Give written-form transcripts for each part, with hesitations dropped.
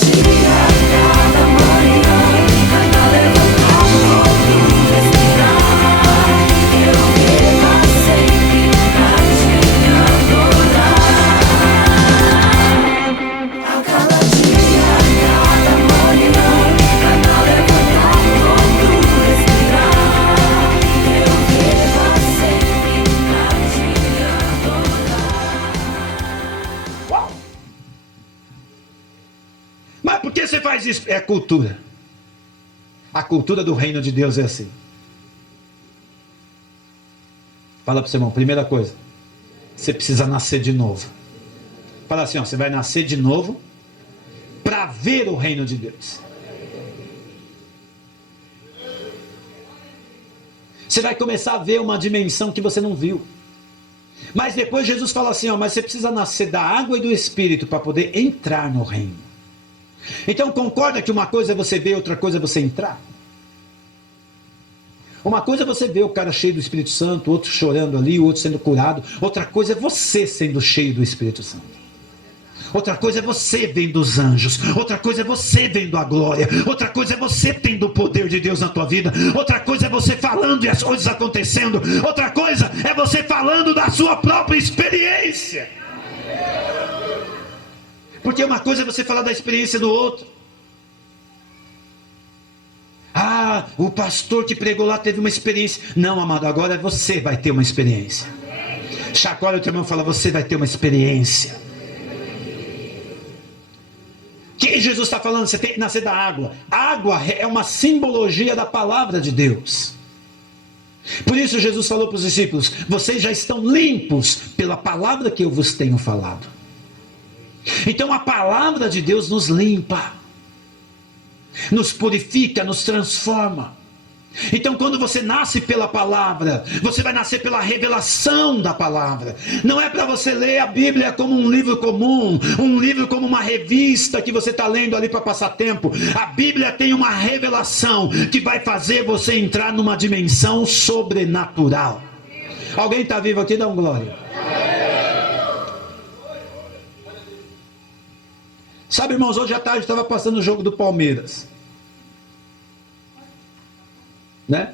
dia, cada manhã, cada levantar, todo respirar, eu viva sempre pra te adorar. A cada dia, cada manhã, cada levantar, todo respirar, eu viva sempre pra te adorar. Uau! Mas por que você faz isso? É cultura. A cultura do reino de Deus é assim. Fala para o seu irmão, primeira coisa, você precisa nascer de novo. Fala assim, ó, você vai nascer de novo para ver o reino de Deus. Você vai começar a ver uma dimensão que você não viu. Mas depois Jesus fala assim, ó, mas você precisa nascer da água e do Espírito para poder entrar no reino. Então concorda que uma coisa é você ver, outra coisa é você entrar? Uma coisa é você ver o cara cheio do Espírito Santo, outro chorando ali, o outro sendo curado. Outra coisa é você sendo cheio do Espírito Santo. Outra coisa é você vendo os anjos. Outra coisa é você vendo a glória. Outra coisa é você tendo o poder de Deus na tua vida. Outra coisa é você falando e as coisas acontecendo. Outra coisa é você falando da sua própria experiência. Porque uma coisa é você falar da experiência do outro. Ah, o pastor que pregou lá teve uma experiência. Não, amado, agora você vai ter uma experiência. Chacoalha o teu irmão e fala, você vai ter uma experiência. O que Jesus está falando? Você tem que nascer da água. A água é uma simbologia da palavra de Deus. Por isso Jesus falou para os discípulos, vocês já estão limpos pela palavra que eu vos tenho falado. Então a palavra de Deus nos limpa, nos purifica, nos transforma. Então quando você nasce pela palavra, você vai nascer pela revelação da palavra. Não é para você ler a Bíblia como um livro comum, um livro como uma revista que você está lendo ali para passar tempo. A Bíblia tem uma revelação que vai fazer você entrar numa dimensão sobrenatural. Alguém está vivo aqui? Dá um glória. Sabe, irmãos, hoje à tarde estava passando o jogo do Palmeiras, né?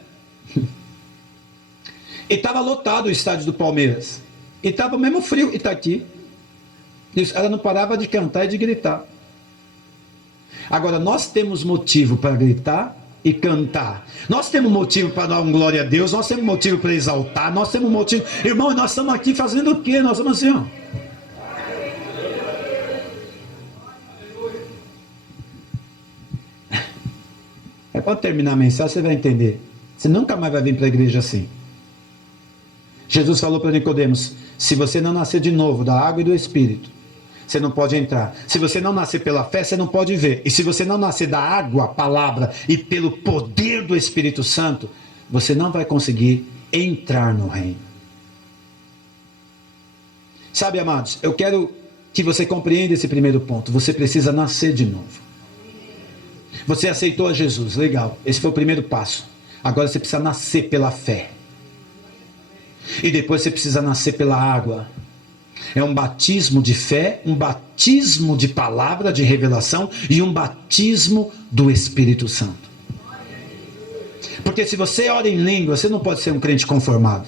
E estava lotado o estádio do Palmeiras. E estava mesmo frio, e está aqui. Ela não parava de cantar e de gritar. Agora, nós temos motivo para gritar e cantar. Nós temos motivo para dar um glória a Deus, nós temos motivo para exaltar, nós temos motivo... Irmão, nós estamos aqui fazendo o quê? Nós estamos assim, ó. Pode terminar a mensagem, você vai entender. Você nunca mais vai vir para a igreja assim. Jesus falou para Nicodemos, se você não nascer de novo da água e do Espírito, você não pode entrar. Se você não nascer pela fé, você não pode ver. E se você não nascer da água, palavra, e pelo poder do Espírito Santo, você não vai conseguir entrar no reino. Sabe, amados, eu quero que você compreenda esse primeiro ponto. Você precisa nascer de novo. Você aceitou a Jesus, legal, esse foi o primeiro passo. Agora você precisa nascer pela fé. E depois você precisa nascer pela água. É um batismo de fé, um batismo de palavra, de revelação e um batismo do Espírito Santo. Porque se você ora em língua, você não pode ser um crente conformado.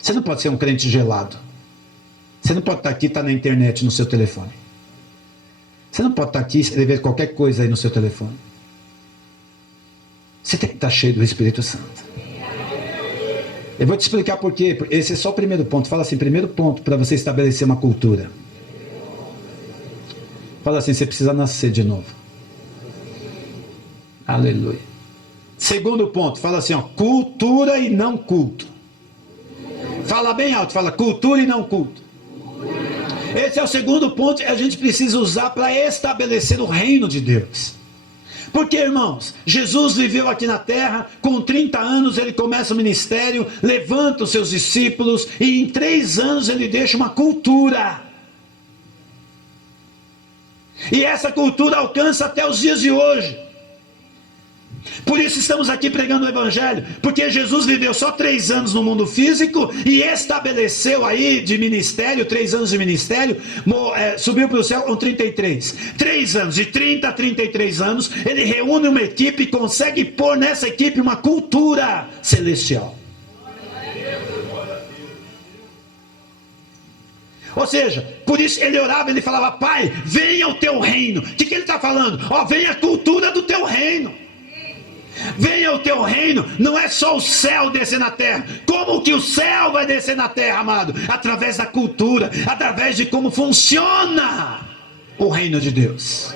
Você não pode ser um crente gelado. Você não pode estar aqui e estar na internet no seu telefone. Você não pode estar aqui e escrever qualquer coisa aí no seu telefone. Você tem que estar cheio do Espírito Santo. Eu vou te explicar por quê. Esse é só o primeiro ponto. Fala assim, primeiro ponto para você estabelecer uma cultura. Fala assim, você precisa nascer de novo. Aleluia. Segundo ponto, fala assim, ó, cultura e não culto. Fala bem alto, fala cultura e não culto. Esse é o segundo ponto que a gente precisa usar para estabelecer o reino de Deus. Porque, irmãos, Jesus viveu aqui na terra, com 30 anos ele começa o ministério, levanta os seus discípulos, e em 3 anos ele deixa uma cultura. E essa cultura alcança até os dias de hoje. Por isso estamos aqui pregando o Evangelho, porque Jesus viveu só 3 anos no mundo físico e estabeleceu aí de ministério, 3 anos de ministério, subiu para o céu com 33. 3 anos, de 30 a 33 anos, ele reúne uma equipe e consegue pôr nessa equipe uma cultura celestial. Ou seja, por isso ele orava, ele falava: Pai, venha o teu reino. O que ele está falando? Venha a cultura do teu reino. Venha o teu reino, não é só o céu descer na terra. Como que o céu vai descer na terra, amado? Através da cultura, através de como funciona o reino de Deus.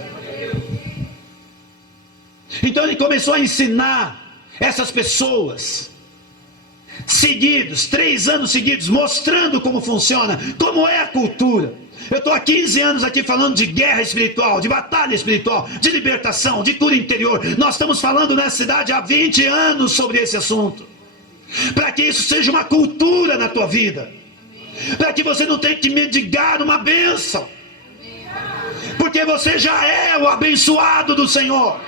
Então ele começou a ensinar essas pessoas, seguidos, 3 anos seguidos, mostrando como funciona, como é a cultura. Eu estou há 15 anos aqui falando de guerra espiritual, de batalha espiritual, de libertação, de cura interior. Nós estamos falando nessa cidade há 20 anos sobre esse assunto, para que isso seja uma cultura na tua vida, para que você não tenha que mendigar uma bênção, porque você já é o abençoado do Senhor.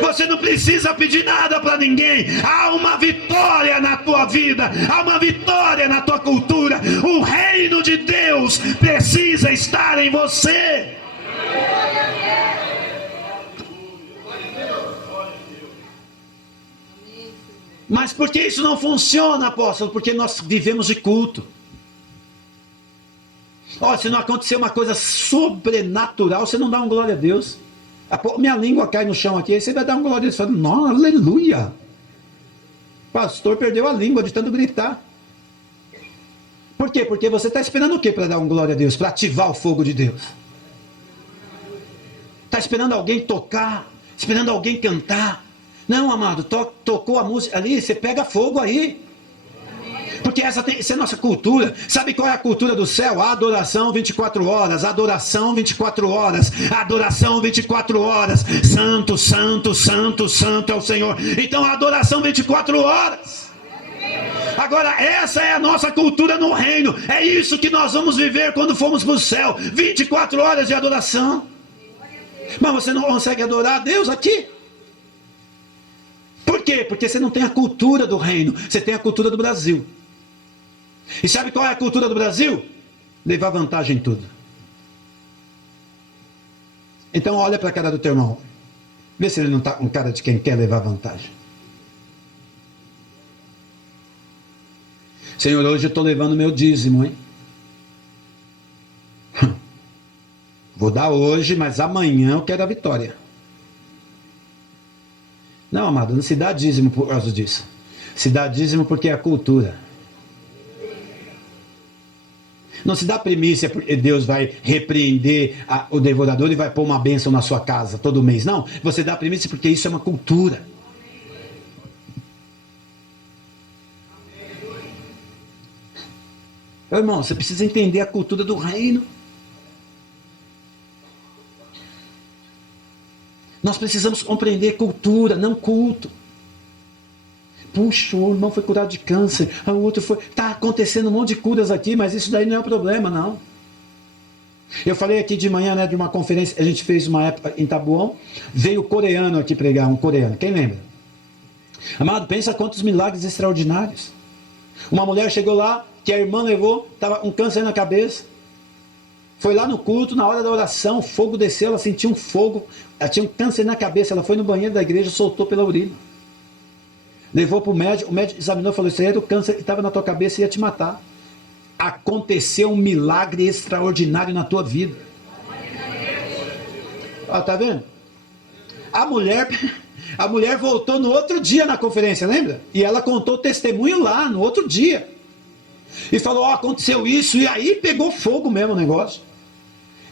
Você não precisa pedir nada para ninguém. Há uma vitória na tua vida, há uma vitória na tua cultura. O reino de Deus precisa estar em você. Mas por que isso não funciona, apóstolo? Porque nós vivemos de culto. Se não acontecer uma coisa sobrenatural, você não dá um glória a Deus. Minha língua cai no chão aqui, aí você vai dar um glória a Deus, falando: não, aleluia, pastor perdeu a língua de tanto gritar. Por quê? Porque você está esperando o quê para dar um glória a Deus? Para ativar o fogo de Deus. Está esperando alguém tocar, esperando alguém cantar. Não, amado, tocou a música ali, você pega fogo aí. Porque essa é a nossa cultura. Sabe qual é a cultura do céu? A adoração 24 horas, adoração 24 horas, adoração 24 horas. Santo, santo, santo, santo é o Senhor. Então a adoração 24 horas. Agora essa é a nossa cultura no reino. É isso que nós vamos viver quando formos para o céu. 24 horas de adoração. Mas você não consegue adorar a Deus aqui. Por quê? Porque você não tem a cultura do reino. Você tem a cultura do Brasil. E sabe qual é a cultura do Brasil? Levar vantagem em tudo. Então olha para a cara do teu irmão. Vê se ele não está com cara de quem quer levar vantagem. Senhor, hoje eu estou levando meu dízimo, hein? Vou dar hoje, mas amanhã eu quero a vitória. Não, amado, não se dá dízimo por causa disso. Se dá dízimo porque é a cultura. Não se dá primícia porque Deus vai repreender o devorador e vai pôr uma bênção na sua casa todo mês. Não, você dá primícia porque isso é uma cultura. Meu irmão, você precisa entender a cultura do reino. Nós precisamos compreender cultura, não culto. Puxa, o irmão foi curado de câncer, o outro foi... Está acontecendo um monte de curas aqui, mas isso daí não é o problema, não. Eu falei aqui de manhã, de uma conferência, a gente fez uma época em Taboão, veio o coreano aqui pregar, um coreano, quem lembra? Amado, pensa quantos milagres extraordinários. Uma mulher chegou lá, que a irmã levou, estava com câncer na cabeça, foi lá no culto, na hora da oração, o fogo desceu, ela sentiu um fogo, ela tinha um câncer na cabeça, ela foi no banheiro da igreja, soltou pela urina. Levou para o médico examinou e falou: isso aí era o câncer que estava na tua cabeça e ia te matar. Aconteceu um milagre extraordinário na tua vida. Tá vendo? A mulher voltou no outro dia na conferência, lembra? E ela contou o testemunho lá, no outro dia. E falou: aconteceu isso, e aí pegou fogo mesmo o negócio.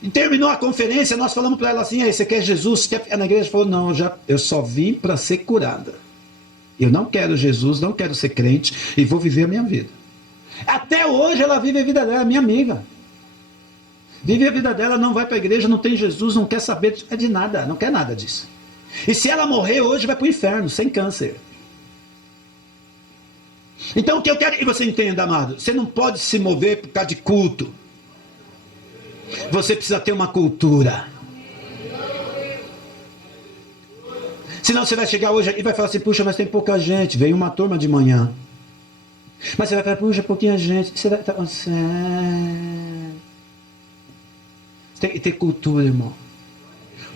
E terminou a conferência, nós falamos para ela assim: aí, você quer Jesus? Você quer ficar na igreja? Ela falou: não, eu só vim para ser curada. Eu não quero Jesus, não quero ser crente e vou viver a minha vida. Até hoje ela vive a vida dela, minha amiga. Vive a vida dela, não vai para a igreja, não tem Jesus, não quer saber de nada, não quer nada disso. E se ela morrer hoje, vai para o inferno, sem câncer. Então o que eu quero que você entenda, amado, você não pode se mover por causa de culto. Você precisa ter uma cultura. Senão você vai chegar hoje e vai falar assim, puxa, mas tem pouca gente, veio uma turma de manhã. Mas você vai falar, puxa, pouquinha gente. Você vai estar sério. Você tem que ter cultura, irmão.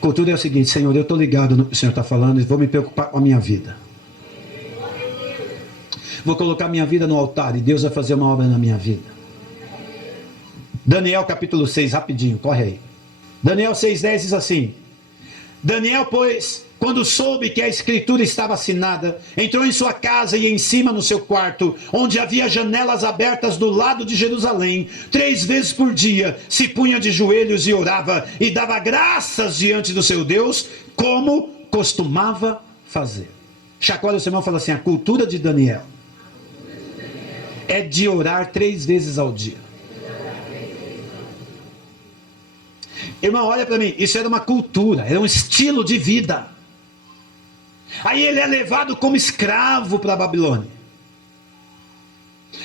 Cultura é o seguinte, Senhor, eu estou ligado no que o Senhor está falando e vou me preocupar com a minha vida. Vou colocar minha vida no altar e Deus vai fazer uma obra na minha vida. Daniel capítulo 6, rapidinho, corre aí. Daniel 6,10 diz assim: Daniel, pois, quando soube que a escritura estava assinada, entrou em sua casa e em cima no seu quarto, onde havia janelas abertas do lado de Jerusalém, 3 vezes por dia, se punha de joelhos e orava, e dava graças diante do seu Deus, como costumava fazer. Chacoalha o seu irmão e fala assim, a cultura de Daniel é de orar 3 vezes ao dia. Irmão, olha para mim, isso era uma cultura, era um estilo de vida. Aí ele é levado como escravo para a Babilônia.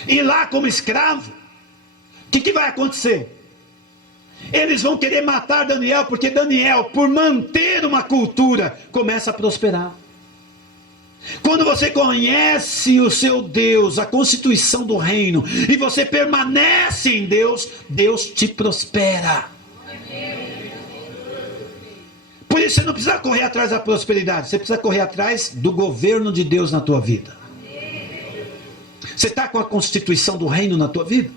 E lá como escravo, o que vai acontecer? Eles vão querer matar Daniel, porque Daniel, por manter uma cultura, começa a prosperar. Quando você conhece o seu Deus, a constituição do reino, e você permanece em Deus, Deus te prospera. Por isso você não precisa correr atrás da prosperidade, você precisa correr atrás do governo de Deus na tua vida. Você está com a constituição do reino na tua vida?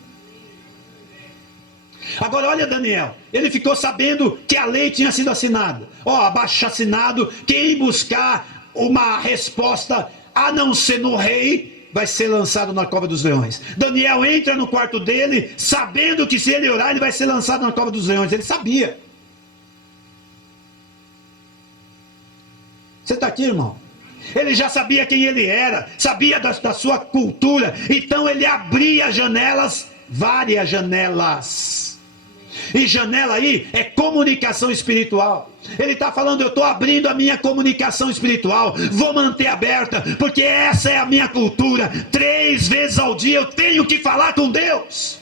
Agora olha Daniel, ele ficou sabendo que a lei tinha sido assinada. Abaixo assinado, quem buscar uma resposta a não ser no rei, vai ser lançado na cova dos leões. Daniel entra no quarto dele, sabendo que se ele orar, ele vai ser lançado na cova dos leões. Ele sabia. Você está aqui, irmão? Ele já sabia quem ele era, sabia da sua cultura, então ele abria janelas, várias janelas. E janela aí é comunicação espiritual. Ele está falando, eu estou abrindo a minha comunicação espiritual, vou manter aberta, porque essa é a minha cultura. 3 vezes ao dia eu tenho que falar com Deus.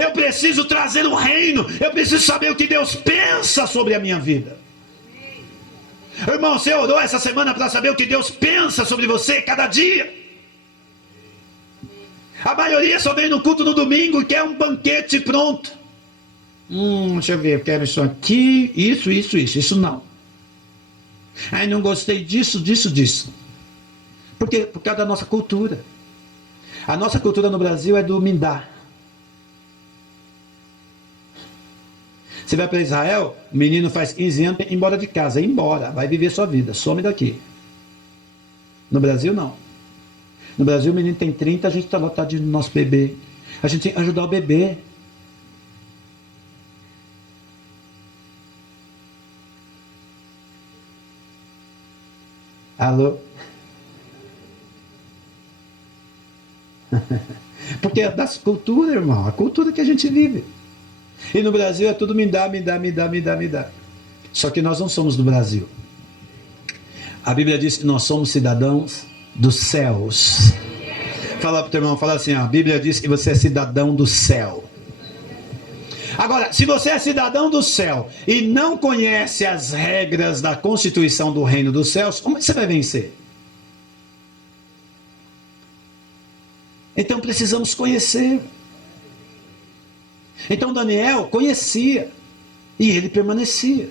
Eu preciso trazer um reino, eu preciso saber o que Deus pensa sobre a minha vida. Irmão, você orou essa semana para saber o que Deus pensa sobre você cada dia? A maioria só vem no culto no domingo e quer um banquete pronto. Deixa eu ver, eu quero isso aqui, isso não. Ai, não gostei disso. Por quê? Por causa da nossa cultura. A nossa cultura no Brasil é do me dá. Você vai para Israel, o menino faz 15 anos, ir embora de casa, vai viver sua vida, some daqui. No Brasil não. No Brasil o menino tem 30, a gente está lotado no nosso bebê. A gente tem que ajudar o bebê. Alô? Porque é das culturas, irmão, a cultura que a gente vive. E no Brasil é tudo me dá. Só que nós não somos do Brasil. A Bíblia diz que nós somos cidadãos dos céus. Fala para o teu irmão, fala assim, a Bíblia diz que você é cidadão do céu. Agora, se você é cidadão do céu e não conhece as regras da constituição do reino dos céus, como você vai vencer? Então precisamos conhecer. Então Daniel conhecia e ele permanecia.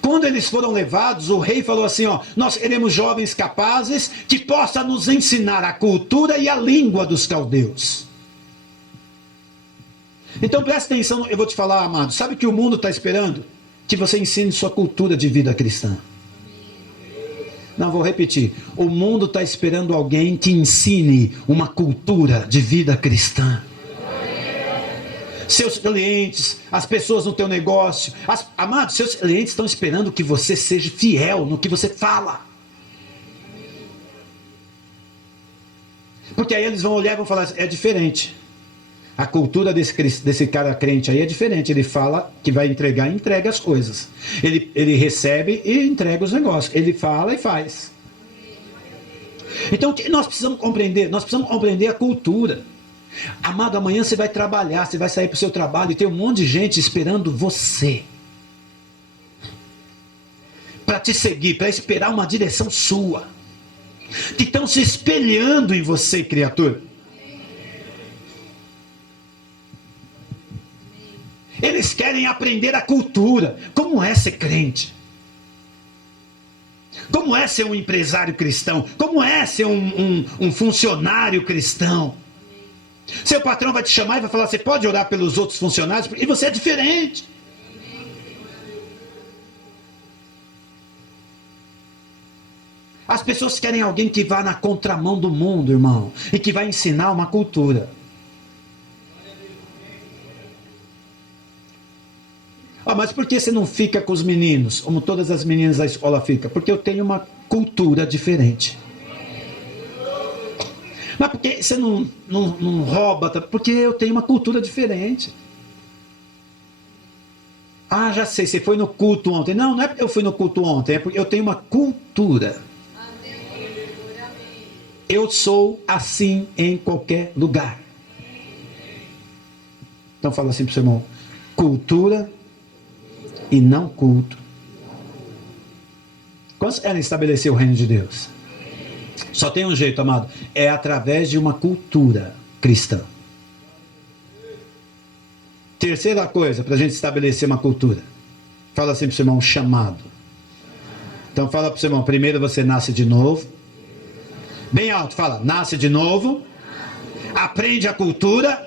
Quando eles foram levados, o rei falou assim, nós queremos jovens capazes que possam nos ensinar a cultura e a língua dos caldeus. Então presta atenção, eu vou te falar, amado, sabe o que o mundo está esperando? Que você ensine sua cultura de vida cristã. Não, vou repetir, o mundo está esperando alguém que ensine uma cultura de vida cristã. Seus clientes, as pessoas no teu negócio, amados, seus clientes estão esperando que você seja fiel no que você fala. Porque aí eles vão olhar e vão falar, é diferente. A cultura desse cara crente aí é diferente. Ele fala que vai entregar e entrega as coisas. Ele recebe e entrega os negócios. Ele fala e faz. Então o que nós precisamos compreender? Nós precisamos compreender a cultura. Amado, amanhã você vai trabalhar, você vai sair para o seu trabalho e tem um monte de gente esperando você. te seguir, para esperar uma direção sua, que estão se espelhando em você, criatura. Eles querem aprender a cultura, como é ser crente, como é ser um empresário cristão, como é ser um funcionário cristão. Seu patrão vai te chamar e vai falar, você pode orar pelos outros funcionários, e você é diferente. As pessoas querem alguém que vá na contramão do mundo, irmão, e que vai ensinar uma cultura. Mas por que você não fica com os meninos, como todas as meninas da escola ficam? Porque eu tenho uma cultura diferente. Mas por que você não rouba? Porque eu tenho uma cultura diferente. Já sei, você foi no culto ontem. Não é porque eu fui no culto ontem, é porque eu tenho uma cultura. Eu sou assim em qualquer lugar. Então fala assim para o seu irmão, cultura e não culto. Quantos querem estabelecer o reino de Deus? Só tem um jeito, amado, é através de uma cultura cristã. Terceira coisa para a gente estabelecer uma cultura, fala assim para o seu irmão, chamado. Então fala para o seu irmão, primeiro você nasce de novo, bem alto, fala, nasce de novo, aprende a cultura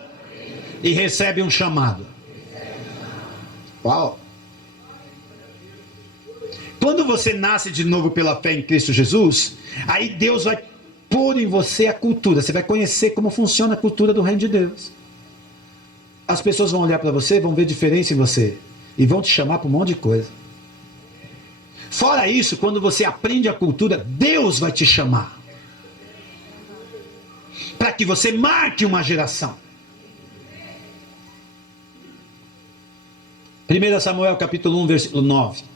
e recebe um chamado. Uau! Quando você nasce de novo pela fé em Cristo Jesus, aí Deus vai pôr em você a cultura. Você vai conhecer como funciona a cultura do reino de Deus. As pessoas vão olhar para você, vão ver diferença em você e vão te chamar para um monte de coisa. Fora isso, quando você aprende a cultura, Deus vai te chamar para que você marque uma geração. 1 Samuel capítulo 1, versículo 9.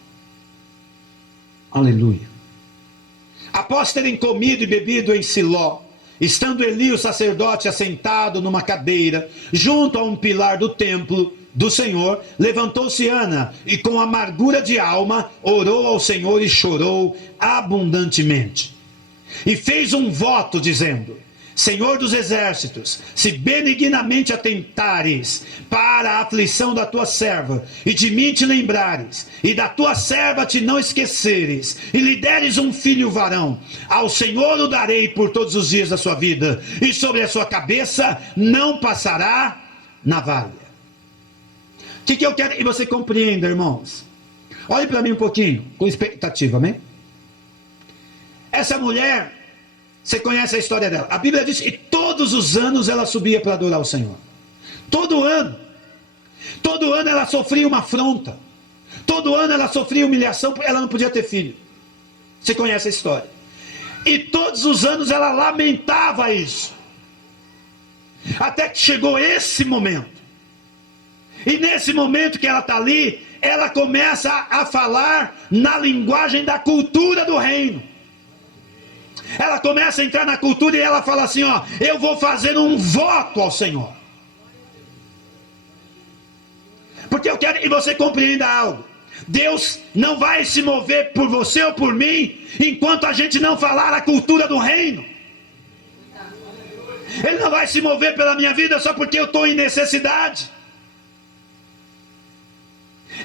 Aleluia. Após terem comido e bebido em Siló, estando Eli o sacerdote assentado numa cadeira, junto a um pilar do templo do Senhor, levantou-se Ana e com amargura de alma orou ao Senhor e chorou abundantemente. E fez um voto dizendo, Senhor dos exércitos, se benignamente atentares para a aflição da tua serva, e de mim te lembrares, e da tua serva te não esqueceres, e lhe deres um filho varão, ao Senhor o darei por todos os dias da sua vida, e sobre a sua cabeça não passará navalha. O que eu quero que você compreenda, irmãos? Olhe para mim um pouquinho, com expectativa, amém? Essa mulher, você conhece a história dela. A Bíblia diz que todos os anos ela subia para adorar o Senhor. Todo ano. Todo ano ela sofria uma afronta. Todo ano ela sofria humilhação porque ela não podia ter filho. Você conhece a história. E todos os anos ela lamentava isso. Até que chegou esse momento. E nesse momento que ela está ali, ela começa a falar na linguagem da cultura do reino. Ela começa a entrar na cultura e ela fala assim, eu vou fazer um voto ao Senhor. Porque eu quero que você compreenda algo. Deus não vai se mover por você ou por mim, enquanto a gente não falar a cultura do reino. Ele não vai se mover pela minha vida só porque eu estou em necessidade.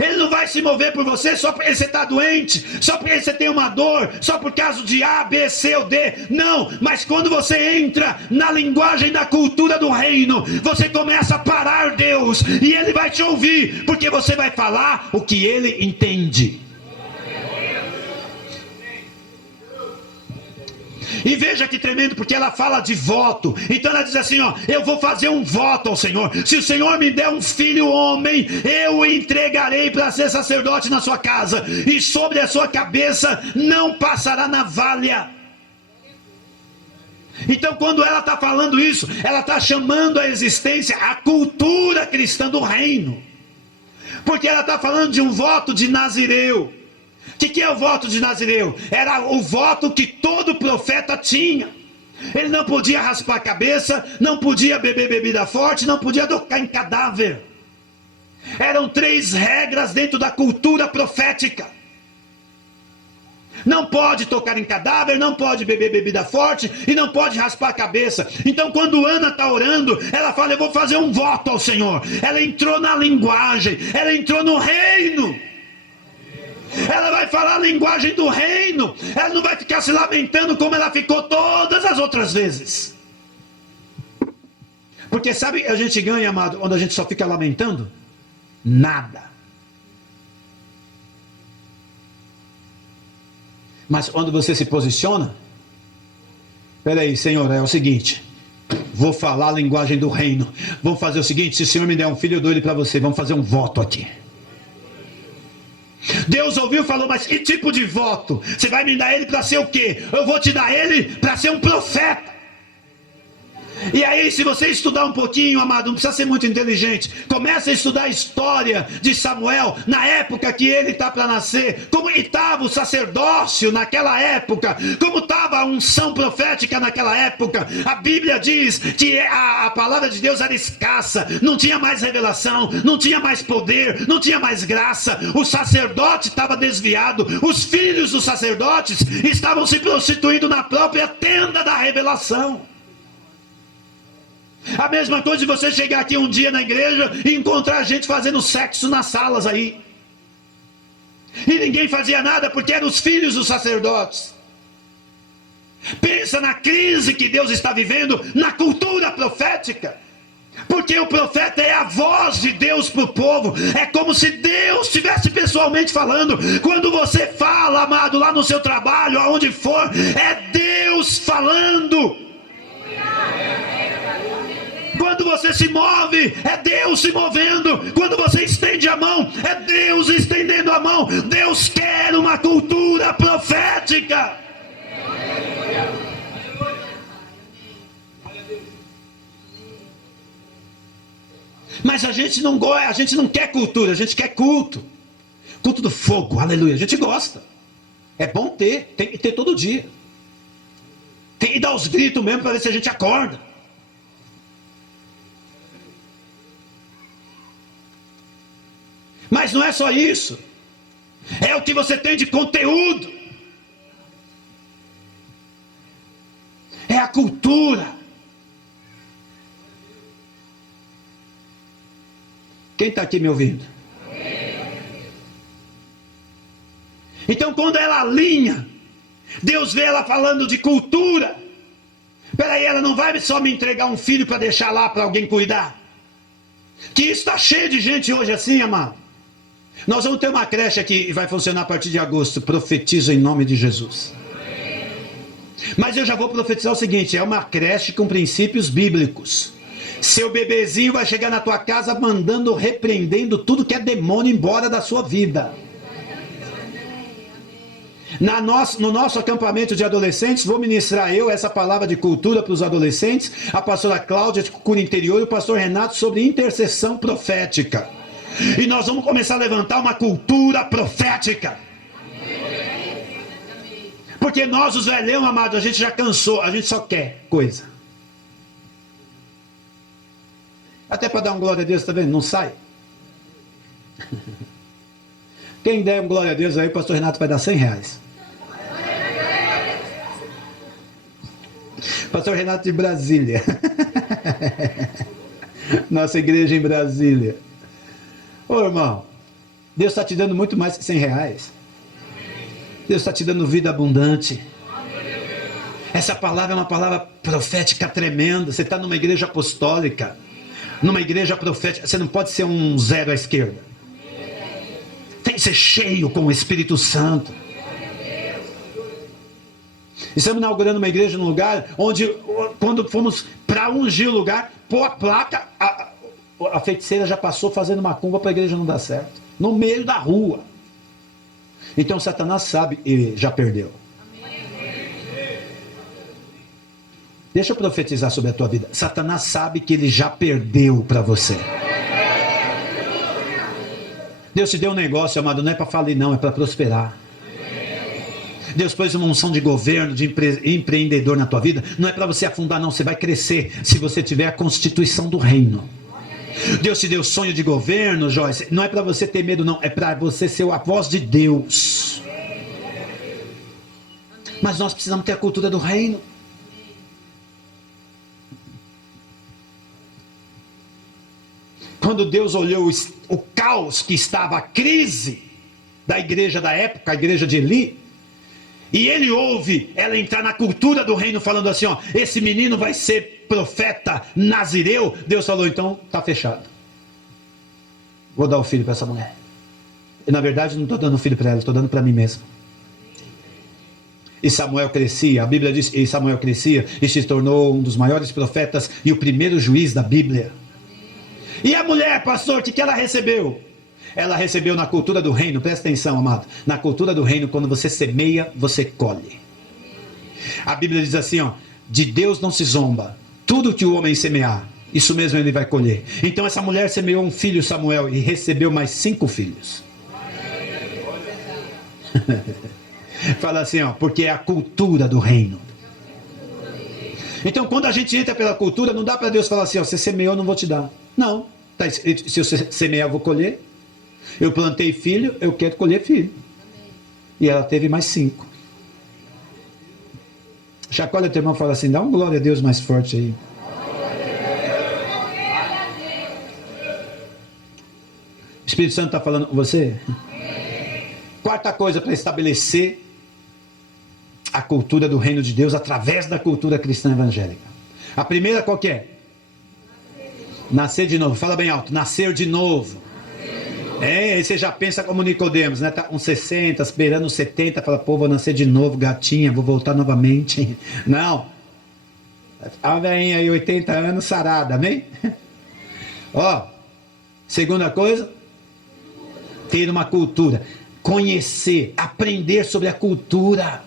Ele não vai se mover por você só porque você está doente, só porque você tem uma dor, só por causa de A, B, C ou D. Não, mas quando você entra na linguagem da cultura do reino, você começa a parar Deus, e Ele vai te ouvir, porque você vai falar o que Ele entende. E veja que tremendo, porque ela fala de voto. Então ela diz assim, eu vou fazer um voto ao Senhor. Se o Senhor me der um filho homem, eu o entregarei para ser sacerdote na sua casa, e sobre a sua cabeça não passará navalha. Então quando ela está falando isso, ela está chamando à existência a cultura cristã do reino, porque ela está falando de um voto de Nazireu. O que é o voto de Nazireu? Era o voto que todo profeta tinha. Ele não podia raspar a cabeça, não podia beber bebida forte, não podia tocar em cadáver. Eram 3 regras dentro da cultura profética. Não pode tocar em cadáver, não pode beber bebida forte e não pode raspar a cabeça. Então quando Ana está orando, ela fala: eu vou fazer um voto ao Senhor. Ela entrou na linguagem, ela entrou no reino. Ela vai falar a linguagem do reino. Ela não vai ficar se lamentando como ela ficou todas as outras vezes. Porque sabe, a gente ganha, amado, onde a gente só fica lamentando? Nada. Mas quando você se posiciona, peraí, Senhor, é o seguinte, vou falar a linguagem do reino. Vamos fazer o seguinte: se o Senhor me der um filho, eu dou ele para você. Vamos fazer um voto aqui. Deus ouviu e falou: mas que tipo de voto? Você vai me dar ele para ser o quê? Eu vou te dar ele para ser um profeta. E aí, se você estudar um pouquinho, amado, não precisa ser muito inteligente, começa a estudar a história de Samuel, na época que ele está para nascer, como estava o sacerdócio naquela época, como estava a unção profética naquela época. A Bíblia diz que a palavra de Deus era escassa, não tinha mais revelação, não tinha mais poder, não tinha mais graça. O sacerdote estava desviado, os filhos dos sacerdotes estavam se prostituindo na própria tenda da revelação. A mesma coisa de você chegar aqui um dia na igreja e encontrar gente fazendo sexo nas salas aí. E ninguém fazia nada porque eram os filhos dos sacerdotes. Pensa na crise que Deus está vivendo na cultura profética. Porque o profeta é a voz de Deus para o povo. É como se Deus estivesse pessoalmente falando. Quando você fala, amado, lá no seu trabalho, aonde for, é Deus falando. Quando você se move, é Deus se movendo. Quando você estende a mão, é Deus estendendo a mão. Deus quer uma cultura profética. Mas a gente não gosta, a gente não quer cultura, a gente quer culto. Culto do fogo, aleluia. A gente gosta. É bom ter, tem que ter todo dia. Tem que dar os gritos mesmo para ver se a gente acorda. Mas não é só isso. É o que você tem de conteúdo. É a cultura. Quem está aqui me ouvindo? Então quando ela alinha, Deus vê ela falando de cultura. Peraí, ela não vai só me entregar um filho para deixar lá para alguém cuidar. Que isso está cheio de gente hoje assim, amado. Nós vamos ter uma creche aqui e vai funcionar a partir de agosto. Profetizo em nome de Jesus. Mas eu já vou profetizar o seguinte: é uma creche com princípios bíblicos. Seu bebezinho vai chegar na tua casa mandando, repreendendo tudo que é demônio embora da sua vida. No nosso acampamento de adolescentes, vou ministrar essa palavra de cultura para os adolescentes, a pastora Cláudia de cura interior e o pastor Renato sobre intercessão profética. E nós vamos começar a levantar uma cultura profética. Porque nós, os velhão, amados, a gente já cansou, a gente só quer coisa. Até para dar um glória a Deus, tá vendo? Não sai. Quem der um glória a Deus aí, o pastor Renato vai dar R$100. Pastor Renato de Brasília. Nossa igreja em Brasília. Ô irmão, Deus está te dando muito mais que R$100. Deus está te dando vida abundante. Essa palavra é uma palavra profética tremenda. Você está numa igreja apostólica, numa igreja profética. Você não pode ser um zero à esquerda. Tem que ser cheio com o Espírito Santo. Estamos inaugurando uma igreja num lugar onde, quando fomos para ungir o lugar, pôr a placa, a feiticeira já passou fazendo macumba para a igreja não dar certo. No meio da rua. Então Satanás sabe e já perdeu. Deixa eu profetizar sobre a tua vida. Satanás sabe que ele já perdeu para você. Deus te deu um negócio, amado, não é para falir não, é para prosperar. Deus pôs uma unção de governo, de empreendedor na tua vida. Não é para você afundar não, você vai crescer se você tiver a constituição do reino. Deus te deu sonho de governo, Joyce. Não é para você ter medo não, é para você ser a voz de Deus. Mas nós precisamos ter a cultura do reino. Quando Deus olhou o caos que estava, a crise da igreja da época, a igreja de Eli, e ele ouve ela entrar na cultura do reino falando assim, ó, esse menino vai ser profeta nazireu. Deus falou, então tá fechado. Vou dar o filho para essa mulher. E na verdade não estou dando o filho para ela, estou dando para mim mesmo. E Samuel crescia, a Bíblia diz, e Samuel crescia e se tornou um dos maiores profetas e o primeiro juiz da Bíblia. E a mulher, pastor, o que ela recebeu? Ela recebeu na cultura do reino, presta atenção, amado. Na cultura do reino, quando você semeia, você colhe. A Bíblia diz assim, ó, de Deus não se zomba. Tudo que o homem semear, isso mesmo ele vai colher. Então essa mulher semeou um filho, Samuel, e recebeu mais 5 filhos. Fala assim, ó, porque é a cultura do reino. Então quando a gente entra pela cultura, não dá para Deus falar assim, ó, você semeou, não vou te dar. Não, tá escrito, se você semear, eu vou colher. Eu plantei filho, eu quero colher filho. E ela teve mais 5. Chacoalha teu irmão e fala assim, dá um glória a Deus mais forte aí. O Espírito Santo está falando com você? Quarta coisa para estabelecer a cultura do reino de Deus através da cultura cristã evangélica. A primeira qual que é? Nascer de novo. Fala bem alto. Nascer de novo. Aí você já pensa como Nicodemos, né? Tá com 60, esperando 70, fala, pô, vou nascer de novo, gatinha, vou voltar novamente. Não. A velhinha aí, 80 anos, sarada, amém? Ó, segunda coisa, ter uma cultura. Conhecer, aprender sobre a cultura.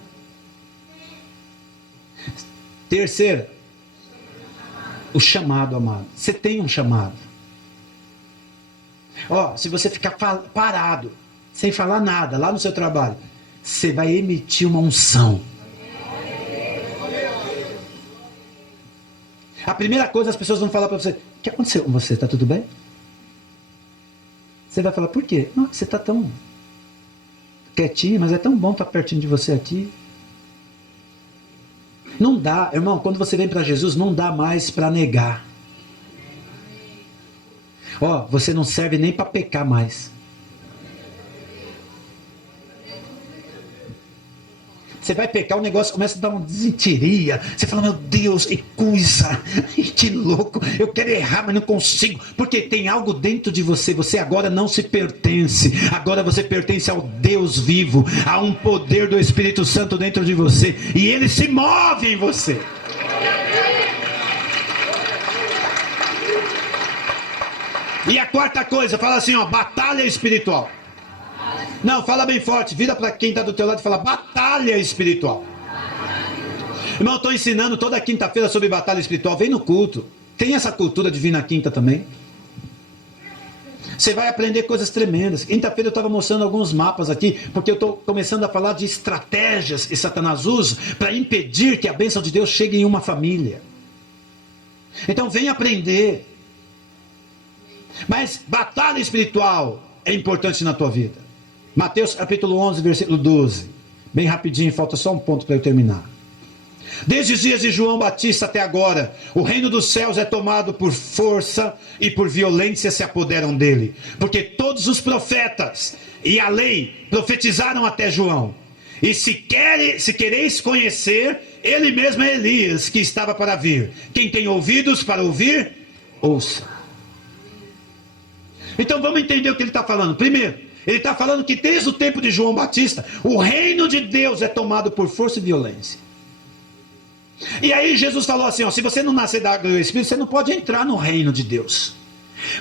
Terceira, o chamado, amado. Você tem um chamado. Ó, se você ficar parado, sem falar nada, lá no seu trabalho, você vai emitir uma unção. A primeira coisa, as pessoas vão falar para você, o que aconteceu com você? Está tudo bem? Você vai falar, por quê? Não, você está tão quietinho, mas é tão bom estar pertinho de você aqui. Não dá, irmão, quando você vem para Jesus, não dá mais para negar. Ó, você não serve nem para pecar mais. Você vai pecar, o negócio começa a dar uma desinteria. Você fala, meu Deus, que coisa, que louco, eu quero errar, mas não consigo. Porque tem algo dentro de você, você agora não se pertence. Agora você pertence ao Deus vivo, a um poder do Espírito Santo dentro de você. E ele se move em você. E a quarta coisa, fala assim, ó, batalha espiritual. Não, fala bem forte, vira para quem está do teu lado e fala, batalha espiritual. Irmão, estou ensinando toda quinta-feira sobre batalha espiritual, vem no culto. Tem essa cultura de vir na quinta também. Você vai aprender coisas tremendas. Quinta-feira eu estava mostrando alguns mapas aqui, porque eu estou começando a falar de estratégias que Satanás usa para impedir que a bênção de Deus chegue em uma família. Então vem aprender. Mas batalha espiritual é importante na tua vida. Mateus capítulo 11, versículo 12. Bem rapidinho, falta só um ponto para eu terminar. Desde os dias de João Batista até agora, o reino dos céus é tomado por força e por violência se apoderam dele. Porque todos os profetas e a lei profetizaram até João. E se quereis conhecer, ele mesmo é Elias que estava para vir. Quem tem ouvidos para ouvir, ouça. Então vamos entender o que ele está falando. Primeiro, ele está falando que desde o tempo de João Batista, o reino de Deus é tomado por força e violência. E aí Jesus falou assim, ó, se você não nascer da água do Espírito, você não pode entrar no reino de Deus.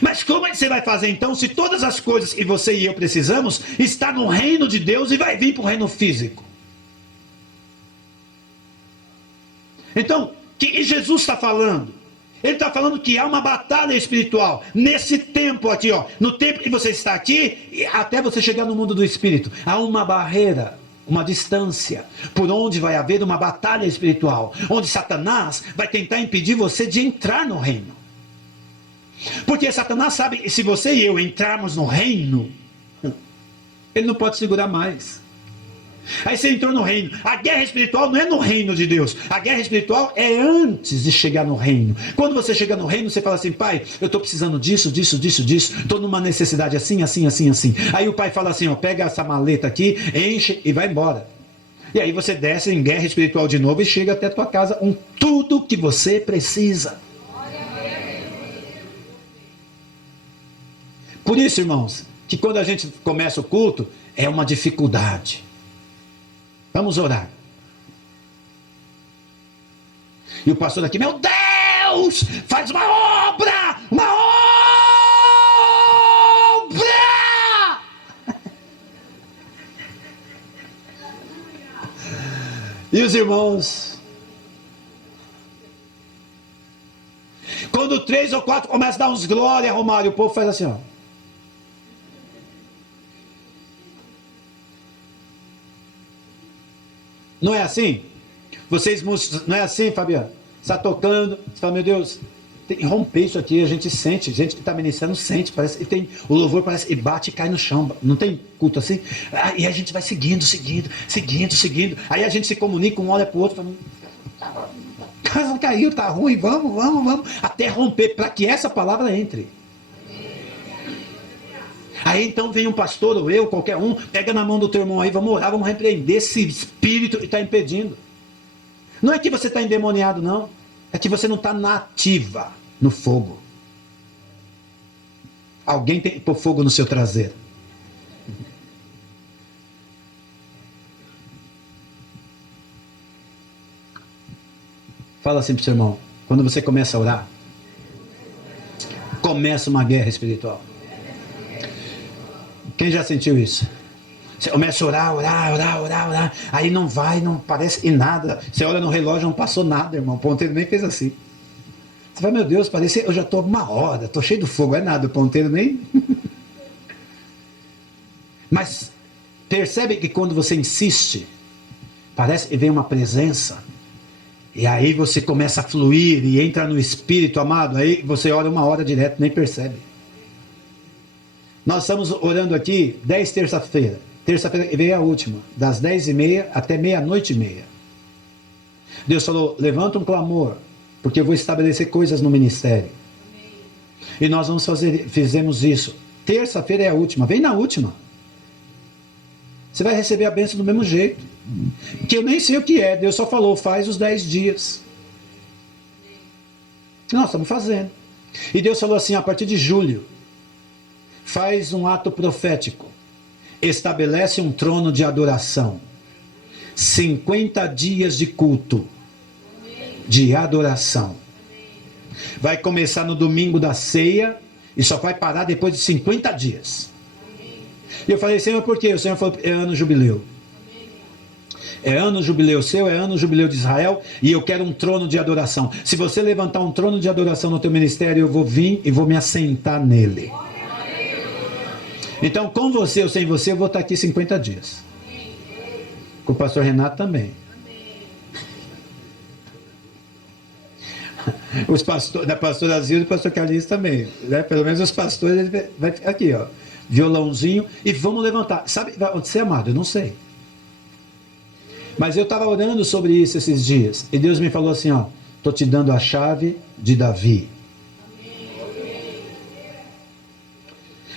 Mas como é que você vai fazer então, se todas as coisas que você e eu precisamos, está no reino de Deus e vai vir para o reino físico? Então, o que Jesus está falando? Ele está falando que há uma batalha espiritual nesse tempo aqui, ó. No tempo que você está aqui, até você chegar no mundo do Espírito. Há uma barreira, uma distância, por onde vai haver uma batalha espiritual. Onde Satanás vai tentar impedir você de entrar no reino. Porque Satanás sabe que se você e eu entrarmos no reino, ele não pode segurar mais. Aí você entrou no reino. A guerra espiritual não é no reino de Deus. A guerra espiritual é antes de chegar no reino. Quando você chega no reino, você fala assim: pai, eu estou precisando disso, disso, disso, disso. Estou numa necessidade assim, assim, assim, assim. Aí o pai fala assim: ó, pega essa maleta aqui, enche e vai embora. E aí você desce em guerra espiritual de novo e chega até a tua casa com tudo que você precisa. Por isso, irmãos, que quando a gente começa o culto, é uma dificuldade. Vamos orar. E o pastor aqui: meu Deus, faz uma obra! Uma obra! E os irmãos, quando 3 ou 4 começam a dar uns glória, Romário, o povo faz assim, ó. Não é assim? Vocês músicos, não é assim, Fabiano? Você está tocando, você fala: meu Deus, tem que romper isso aqui, a gente sente, gente que está ministrando sente, parece, e tem, o louvor parece, e bate e cai no chão, não tem culto assim? E a gente vai seguindo, aí a gente se comunica, um olha para o outro, fala: casa caiu, tá ruim, vamos, até romper, para que essa palavra entre. Aí então vem um pastor ou eu, qualquer um, pega na mão do teu irmão aí, vamos orar, vamos repreender esse espírito que está impedindo. Não é que você está endemoniado, não. É que você não está na ativa, no fogo. Alguém tem que pôr fogo no seu traseiro. Fala assim para o seu irmão: quando você começa a orar, começa uma guerra espiritual. Quem já sentiu isso? Você começa a orar, aí não vai, não parece e nada. Você olha no relógio, não passou nada, irmão. O ponteiro nem fez assim. Você fala: meu Deus, parece eu já estou 1 hora, estou cheio do fogo, é nada, o ponteiro nem. Mas percebe que quando você insiste, parece que vem uma presença, e aí você começa a fluir e entra no espírito, amado. Aí você ora 1 hora direto, nem percebe. Nós estamos orando aqui 10 terça-feira. Terça-feira veio a última, das 10h30 até 00:30. Deus falou: levanta um clamor, porque eu vou estabelecer coisas no ministério. E nós vamos fizemos isso. Terça-feira é a última, vem na última. Você vai receber a bênção do mesmo jeito. Que eu nem sei o que é, Deus só falou: faz os 10 dias. E nós estamos fazendo. E Deus falou assim: a partir de julho, faz um ato profético, estabelece um trono de adoração, 50 dias de culto, de adoração. Vai começar no domingo da ceia e só vai parar depois de 50 dias. E eu falei: Senhor, por quê? O Senhor falou: é ano jubileu. É ano jubileu seu, é ano jubileu de Israel, e eu quero um trono de adoração. Se você levantar um trono de adoração no teu ministério, eu vou vir e vou me assentar nele. Então, com você ou sem você, eu vou estar aqui 50 dias. Com o pastor Renato também. Os pastores, da pastora Zilda e do pastor Carlinhos também. Né? Pelo menos os pastores, vai ficar aqui, ó. Violãozinho, e vamos levantar. Sabe o que vai acontecer, amado? Eu não sei. Mas eu estava orando sobre isso esses dias. E Deus me falou assim: ó, estou te dando a chave de Davi.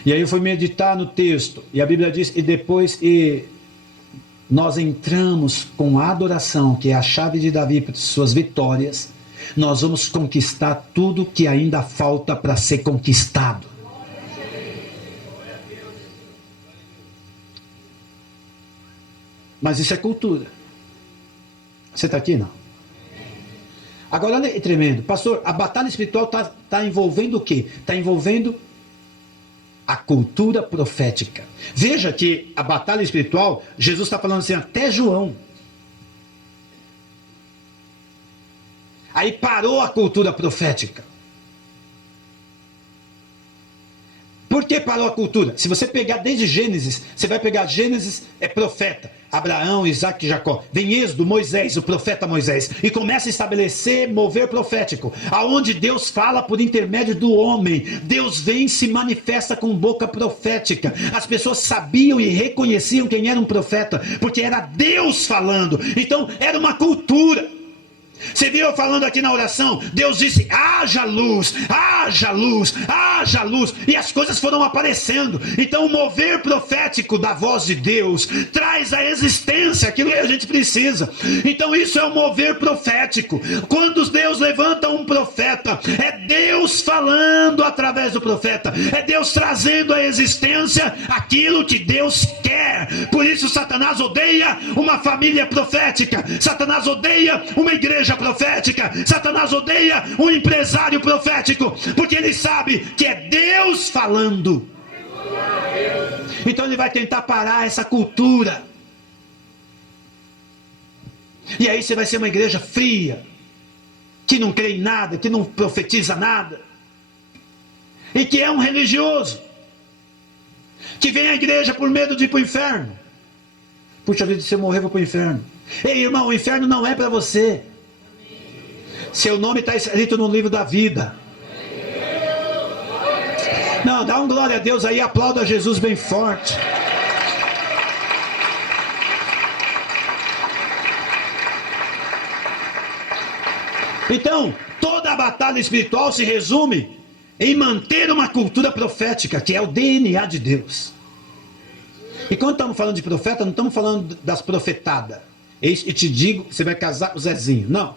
E aí eu fui meditar no texto, e a Bíblia diz: e depois nós entramos com a adoração, que é a chave de Davi para suas vitórias, nós vamos conquistar tudo que ainda falta para ser conquistado. Mas isso é cultura. Você está aqui, não? Agora, olha que tremendo. Pastor, a batalha espiritual está envolvendo o quê? Está envolvendo a cultura profética. Veja que a batalha espiritual, Jesus está falando assim, até João. Aí parou a cultura profética. Por que parou a cultura? Se você pegar desde Gênesis, você vai pegar Gênesis, é profeta. Abraão, Isaac e Jacó. Vem Êxodo, Moisés, o profeta Moisés. E começa a estabelecer mover profético. Aonde Deus fala por intermédio do homem. Deus vem e se manifesta com boca profética. As pessoas sabiam e reconheciam quem era um profeta. Porque era Deus falando. Então era uma cultura. Você viu eu falando aqui na oração? Deus disse: haja luz, haja luz, haja luz. E as coisas foram aparecendo. Então o mover profético da voz de Deus traz à existência aquilo que a gente precisa. Então isso é o mover profético. Quando Deus levanta um profeta, é Deus falando através do profeta. É Deus trazendo à existência aquilo que Deus quer. Por isso Satanás odeia uma família profética. Satanás odeia uma igreja profética. Satanás odeia um empresário profético, porque ele sabe que é Deus falando. Então ele vai tentar parar essa cultura. E aí você vai ser uma igreja fria, que não crê em nada, que não profetiza nada, e que é um religioso, que vem à igreja por medo de ir para o inferno. Puxa vida, se eu morrer, vou para o inferno. Ei, irmão, o inferno não é para você. Seu nome está escrito no livro da vida. Não, dá um glória a Deus aí, aplauda Jesus bem forte. Então, toda a batalha espiritual se resume em manter uma cultura profética, que é o DNA de Deus. E quando estamos falando de profeta, não estamos falando das profetadas. Eis e te digo, você vai casar com o Zezinho. Não.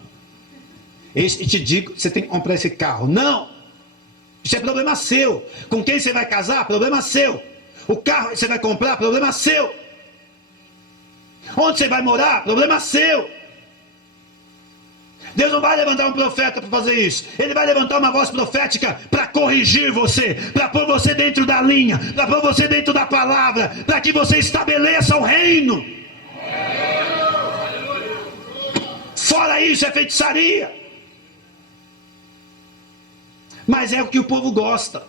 Eis e te digo, você tem que comprar esse carro. Não. Isso é problema seu. Com quem você vai casar? Problema seu. O carro que você vai comprar? Problema seu. Onde você vai morar? Problema seu. Deus não vai levantar um profeta para fazer isso. Ele vai levantar uma voz profética para corrigir você, para pôr você dentro da linha, para pôr você dentro da palavra, para que você estabeleça o reino. Fora isso é feitiçaria. Mas é o que o povo gosta.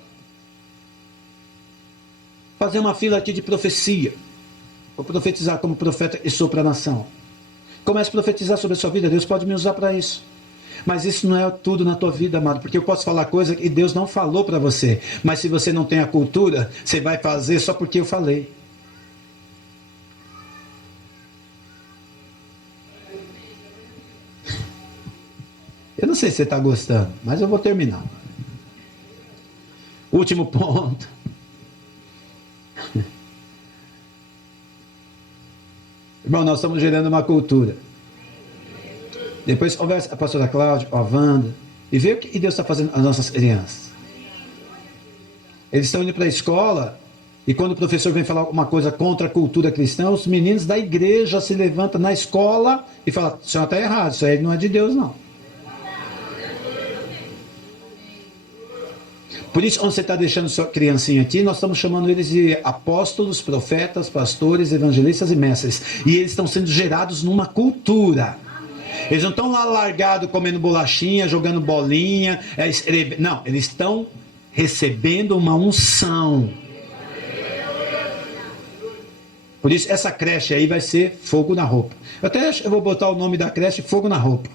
Fazer uma fila aqui de profecia. Vou profetizar como profeta e sou para a nação. Comece a profetizar sobre a sua vida. Deus pode me usar para isso. Mas isso não é tudo na tua vida, amado. Porque eu posso falar coisa que Deus não falou para você. Mas se você não tem a cultura, você vai fazer só porque eu falei. Eu não sei se você está gostando, mas eu vou terminar. Último ponto. Irmão, nós estamos gerando uma cultura. Depois conversa com a pastora Cláudia, com a Wanda, e vê o que Deus está fazendo com as nossas crianças. Eles estão indo para a escola, e quando o professor vem falar alguma coisa contra a cultura cristã, os meninos da igreja se levantam na escola e falam: o senhor está errado, isso aí não é de Deus não. Por isso, onde você está deixando sua criancinha aqui, nós estamos chamando eles de apóstolos, profetas, pastores, evangelistas e mestres. E eles estão sendo gerados numa cultura. Eles não estão lá largados comendo bolachinha, jogando bolinha. Não, eles estão recebendo uma unção. Por isso, essa creche aí vai ser fogo na roupa. Eu vou botar o nome da creche, Fogo na Roupa.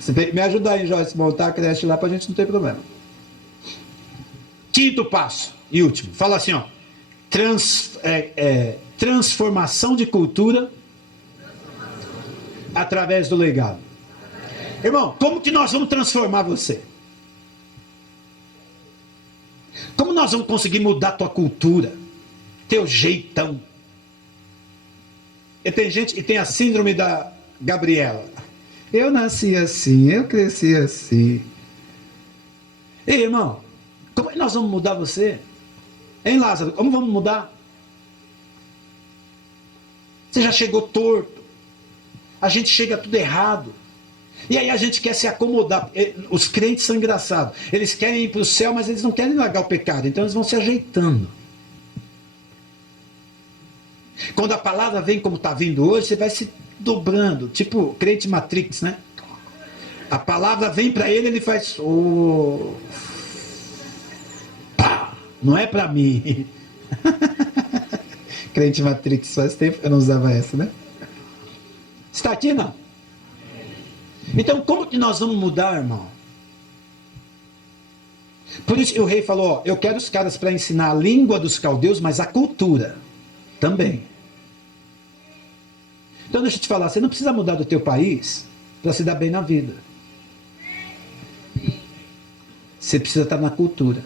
Você tem que me ajudar aí, Joyce, montar a creche lá para a gente não ter problema. Quinto passo e último. Fala assim, ó. Transformação de cultura através do legado. Irmão, como que nós vamos transformar você? Como nós vamos conseguir mudar a tua cultura? Teu jeitão? E tem gente que tem a síndrome da Gabriela. Eu nasci assim, eu cresci assim. Ei, irmão, como é que nós vamos mudar você? Hein, Lázaro, como vamos mudar? Você já chegou torto. A gente chega tudo errado. E aí a gente quer se acomodar. Os crentes são engraçados. Eles querem ir para o céu, mas eles não querem largar o pecado. Então eles vão se ajeitando. Quando a palavra vem como está vindo hoje, você vai se dobrando. Tipo crente Matrix, né? A palavra vem para ele, ele faz. Oh, pá, não é para mim. Crente Matrix, faz tempo que eu não usava essa, né? Está aqui, não? Então, como que nós vamos mudar, irmão? Por isso que o rei falou: ó, eu quero os caras para ensinar a língua dos caldeus, mas a cultura também. Então, deixa eu te falar: você não precisa mudar do teu país para se dar bem na vida. Você precisa estar na cultura.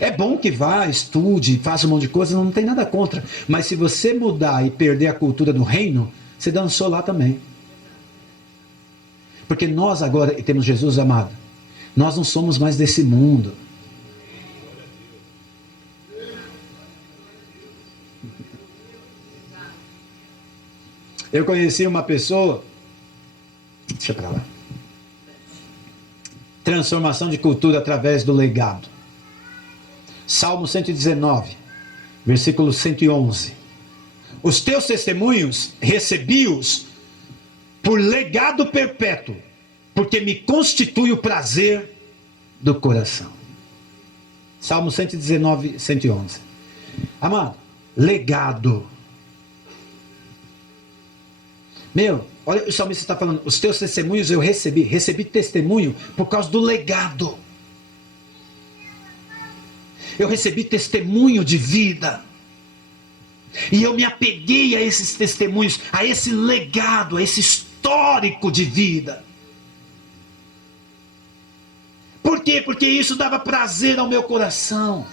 É bom que vá, estude, faça um monte de coisa, não tem nada contra. Mas se você mudar e perder a cultura do reino, você dançou lá também. Porque nós agora temos Jesus amado. Nós não somos mais desse mundo. Eu conheci uma pessoa. Deixa pra lá. Transformação de cultura através do legado. Salmo 119, versículo 111. Os teus testemunhos recebi-os por legado perpétuo, porque me constitui o prazer do coração. Salmo 119, 111. Amado, legado. Meu, olha, o salmista está falando: os teus testemunhos eu recebi testemunho por causa do legado. Eu recebi testemunho de vida. E eu me apeguei a esses testemunhos, a esse legado, a esse histórico de vida. Por quê? Porque isso dava prazer ao meu coração.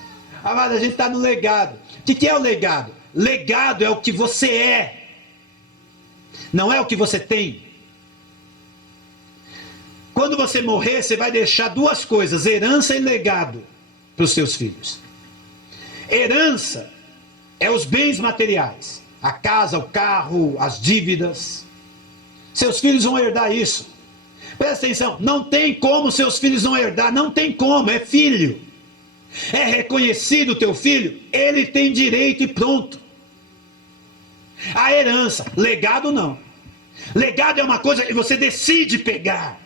Amado, a gente está no legado. O que é o legado? Legado é o que você é, não é o que você tem. Quando você morrer, você vai deixar duas coisas: herança e legado para os seus filhos. Herança é os bens materiais, a casa, o carro, as dívidas. Seus filhos vão herdar isso. Presta atenção, não tem como seus filhos não herdar, não tem como, é filho. É reconhecido o teu filho, ele tem direito e pronto. A herança, legado não. Legado é uma coisa que você decide pegar.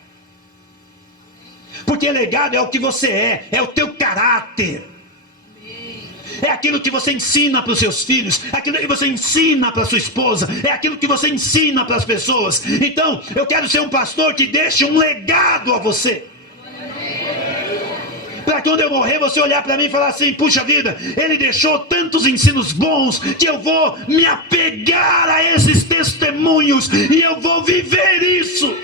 Porque legado é o que você é o teu caráter. É aquilo que você ensina para os seus filhos, é aquilo que você ensina para a sua esposa, é aquilo que você ensina para as pessoas. Então, eu quero ser um pastor que deixe um legado a você. Para quando eu morrer, você olhar para mim e falar assim: puxa vida, ele deixou tantos ensinos bons que eu vou me apegar a esses testemunhos e eu vou viver isso.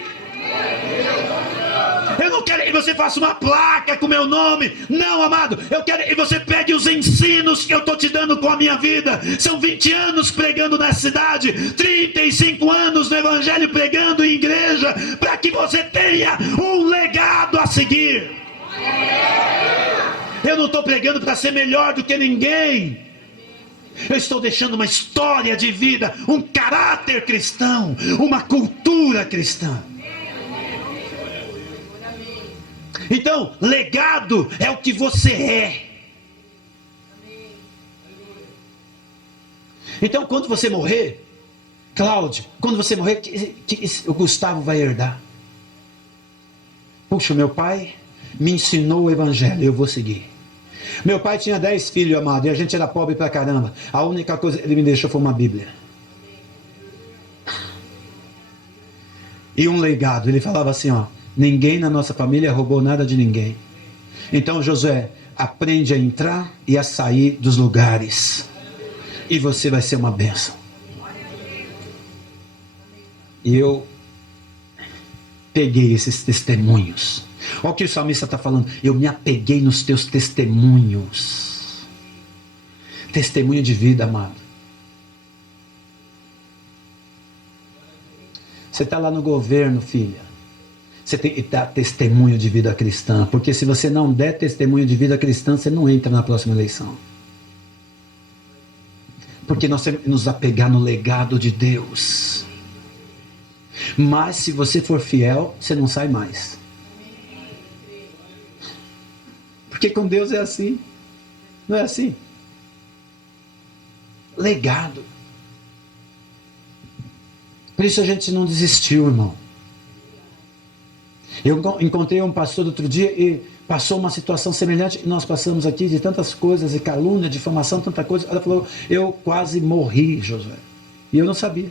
Eu não quero que você faça uma placa com meu nome. Não, amado, eu quero que você pegue os ensinos que eu estou te dando com a minha vida. São 20 anos pregando nessa cidade, 35 anos no evangelho pregando em igreja, para que você tenha um legado a seguir. Eu não estou pregando para ser melhor do que ninguém. Eu estou deixando uma história de vida, um caráter cristão, uma cultura cristã. Então, legado é o que você é. Então, quando você morrer, Cláudio, quando você morrer, que o Gustavo vai herdar? Puxa, meu pai me ensinou o evangelho, eu vou seguir. Meu pai tinha 10 filhos, amado, e a gente era pobre pra caramba. A única coisa que ele me deixou foi uma Bíblia. E um legado. Ele falava assim, ó: ninguém na nossa família roubou nada de ninguém. Então, Josué, aprende a entrar e a sair dos lugares, e você vai ser uma bênção. E eu peguei esses testemunhos. Olha o que o salmista está falando: eu me apeguei nos teus testemunhos. Testemunho de vida, amado. Você está lá no governo, filha. Você tem que dar testemunho de vida cristã. Porque se você não der testemunho de vida cristã, você não entra na próxima eleição. Porque nós temos que nos apegar no legado de Deus. Mas se você for fiel, você não sai mais. Porque com Deus é assim. Não é assim? Legado. Por isso a gente não desistiu, irmão. Eu encontrei um pastor outro dia e passou uma situação semelhante, e nós passamos aqui de tantas coisas, de calúnia, difamação, tanta coisa. Ela falou, eu quase morri, Josué. E eu não sabia.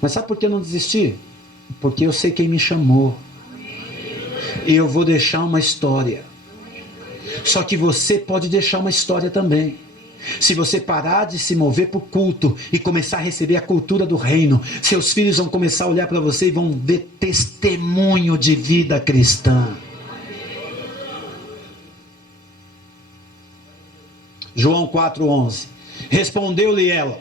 Mas sabe por que eu não desisti? Porque eu sei quem me chamou. E eu vou deixar uma história. Só que você pode deixar uma história também. Se você parar de se mover para o culto e começar a receber a cultura do reino, seus filhos vão começar a olhar para você e vão ver testemunho de vida cristã. João 4,11. Respondeu-lhe ela,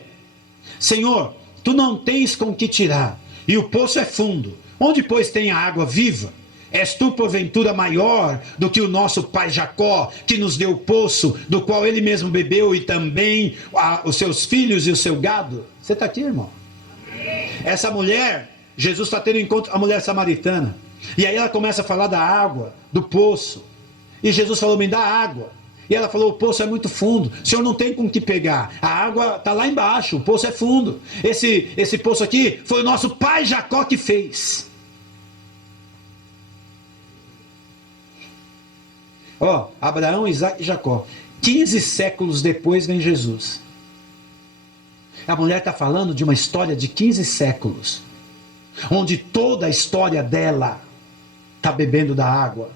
Senhor, tu não tens com que tirar, e o poço é fundo. Onde, pois, tem a água viva? És tu, porventura, maior do que o nosso pai Jacó, que nos deu o poço, do qual ele mesmo bebeu, e também os seus filhos e o seu gado? Você está aqui, irmão? Essa mulher, Jesus está tendo encontro, a mulher samaritana. E aí ela começa a falar da água, do poço. E Jesus falou, me dá água. E ela falou, o poço é muito fundo, o senhor não tem com que pegar. A água está lá embaixo, o poço é fundo. Esse poço aqui foi o nosso pai Jacó que fez. Ó, Abraão, Isaac e Jacó. 15 séculos depois vem Jesus. A mulher está falando de uma história de 15 séculos, onde toda a história dela está bebendo da água.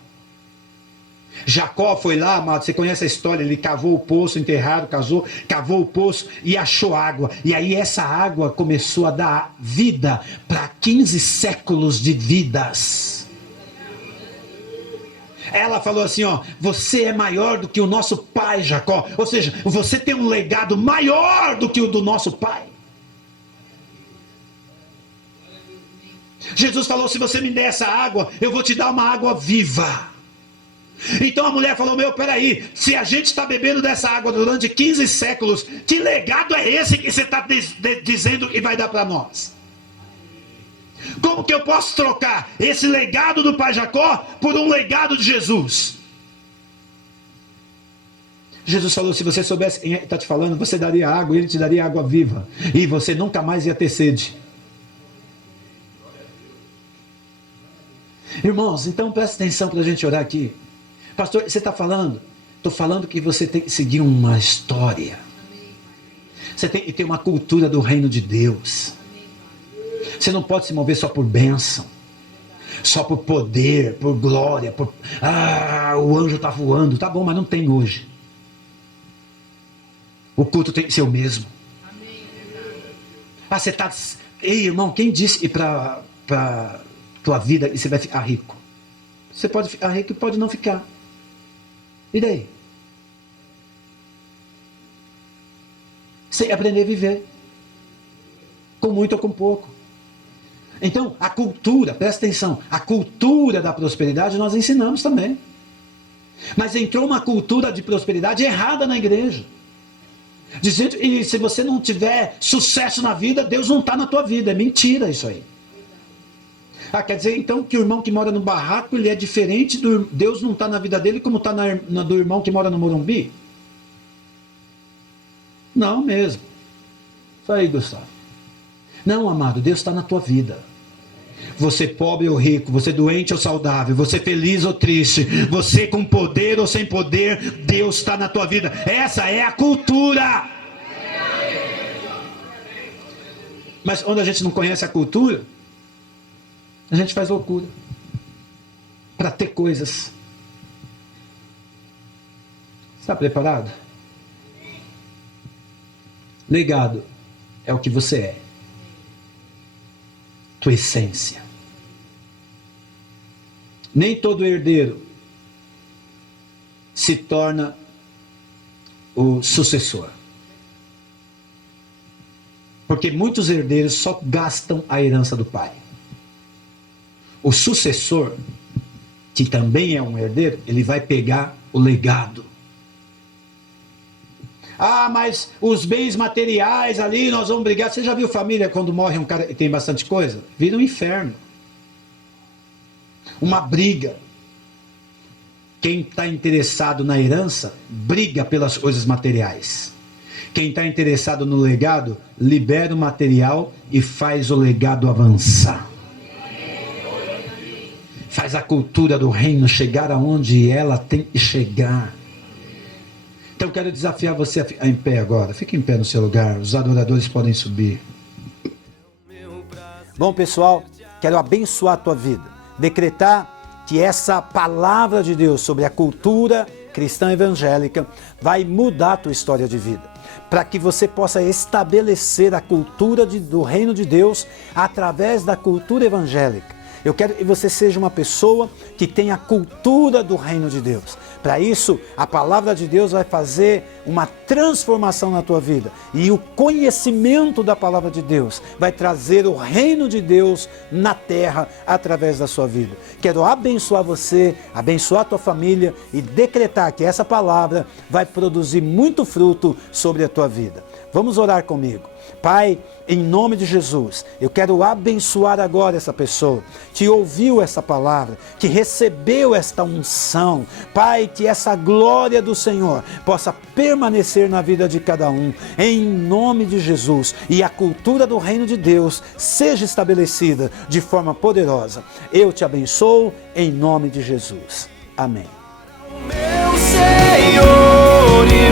Jacó foi lá, amado, você conhece a história, ele cavou o poço, enterrado, cavou o poço e achou água. E aí essa água começou a dar vida para 15 séculos de vidas. Ela falou assim, ó, você é maior do que o nosso pai Jacó. Ou seja, você tem um legado maior do que o do nosso pai. Jesus falou, se você me der essa água, eu vou te dar uma água viva. Então a mulher falou, peraí, se a gente está bebendo dessa água durante 15 séculos, que legado é esse que você está dizendo e vai dar para nós? Como que eu posso trocar esse legado do pai Jacó por um legado de Jesus? Jesus falou, se você soubesse quem está te falando, você daria água, ele te daria água viva, e você nunca mais ia ter sede. Irmãos, então presta atenção para a gente orar aqui. Pastor, você está falando? Estou falando que você tem que seguir uma história. Você tem que ter uma cultura do reino de Deus. Você não pode se mover só por bênção, só por poder, por glória, o anjo está voando. Tá bom, mas não tem hoje. O culto tem que ser o mesmo. Você está... Ei, irmão, quem disse para tua vida e você vai ficar rico? Você pode ficar rico e pode não ficar. E daí? Você aprender a viver. Com muito ou com pouco. Então, a cultura, presta atenção, a cultura da prosperidade nós ensinamos também. Mas entrou uma cultura de prosperidade errada na igreja. Dizendo que se você não tiver sucesso na vida, Deus não está na tua vida. É mentira isso aí. Quer dizer então que o irmão que mora no barraco, ele é diferente, Deus não está na vida dele como está na do irmão que mora no Morumbi? Não mesmo. Isso aí, Gustavo. Não, amado, Deus está na tua vida. Você pobre ou rico, você doente ou saudável, você feliz ou triste, você com poder ou sem poder, Deus está na tua vida. Essa é a cultura. Mas onde a gente não conhece a cultura, a gente faz loucura para ter coisas. Está preparado? Legado é o que você é. Tua essência. Nem todo herdeiro se torna o sucessor. Porque muitos herdeiros só gastam a herança do pai. O sucessor, que também é um herdeiro, ele vai pegar o legado. Mas os bens materiais ali, nós vamos brigar. Você já viu família quando morre um cara e tem bastante coisa? Vira um inferno. Uma briga. Quem está interessado na herança, briga pelas coisas materiais. Quem está interessado no legado, libera o material e faz o legado avançar. faz a cultura do reino chegar aonde ela tem que chegar. Então eu quero desafiar você a ficar em pé agora. Fique em pé no seu lugar, os adoradores podem subir. Bom, pessoal, quero abençoar a tua vida, decretar que essa palavra de Deus sobre a cultura cristã evangélica vai mudar a tua história de vida, para que você possa estabelecer a cultura do reino de Deus através da cultura evangélica. Eu quero que você seja uma pessoa que tenha a cultura do reino de Deus. Para isso, a palavra de Deus vai fazer uma transformação na tua vida. E o conhecimento da palavra de Deus vai trazer o reino de Deus na terra através da sua vida. Quero abençoar você, abençoar a tua família e decretar que essa palavra vai produzir muito fruto sobre a tua vida. Vamos orar comigo. Pai, em nome de Jesus, eu quero abençoar agora essa pessoa que ouviu essa palavra, que recebeu esta unção. Pai, que essa glória do Senhor possa permanecer na vida de cada um, em nome de Jesus, e a cultura do reino de Deus seja estabelecida de forma poderosa. Eu te abençoo em nome de Jesus. Amém. Meu Senhor.